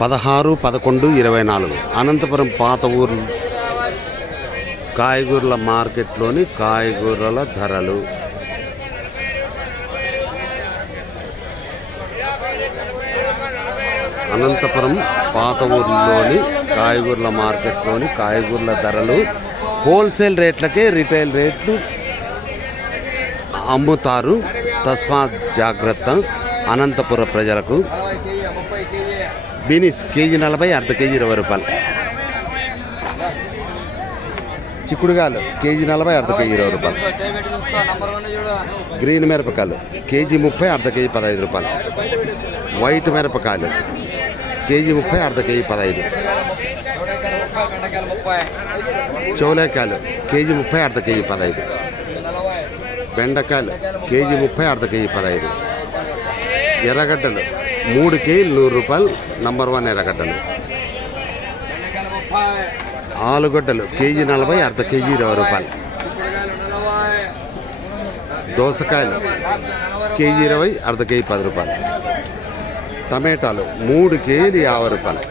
16-11-24 అనంతపురం పాత ఊరు కాయగూరల మార్కెట్లోని కాయగూరల ధరలు. అనంతపురం పాత ఊరిలోని కాయగూరల మార్కెట్లోని కాయగూరల ధరలు హోల్సేల్ రేట్లకే రిటైల్ రేట్లు అమ్ముతారు. తస్మాత్ జాగ్రత్త. అనంతపుర ప్రజలకు. బీనిస్ కేజీ 40, అర్ధ కేజీ 20 రూపాయలు. చిక్కుడుగాయలు కేజీ 40, అర్ధ కేజీ 20 రూపాయలు. గ్రీన్ మిరపకాయలు కేజీ 30, అర్ధ కేజీ 15 రూపాయలు. వైట్ మిరపకాయలు కేజీ 30, అర్ధ కేజీ 15. చౌలేకాయలు కేజీ 30, అర్ధ కేజీ 15. బెండకాయలు కేజీ 30, అర్ధ కేజీ 15. ఎర్రగడ్డలు 3 కేజీలు 100 రూపాయలు. నంబర్ 1 ఎర్రగడ్డలు. ఆలుగడ్డలు కేజీ 40, అర్ధ కేజీ 20 రూపాయలు. దోసకాయలు కేజీ 20, అర్ధ కేజీ 10 రూపాయలు. టమాటాలు 3 కేజీలు 50 రూపాయలు.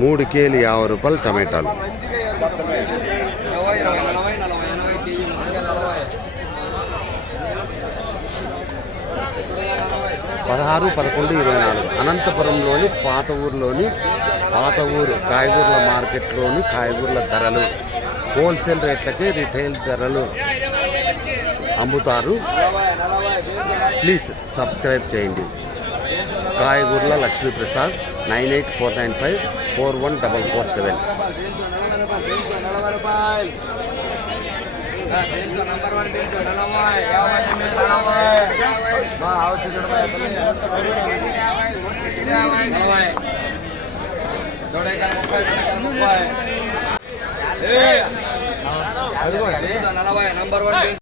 3 కేజీలు 50 రూపాయలు టమాటాలు. పదహారు 11-24 అనంతపురంలోని పాత ఊరు కాయగూరల మార్కెట్లోని కాయగూరల ధరలు హోల్సేల్ రేట్లకే రిటైల్ ధరలు అమ్ముతారు. ప్లీజ్ సబ్స్క్రైబ్ చేయండి. కాయగూరల లక్ష్మీప్రసాద్ 9849541447. నంబర్ 1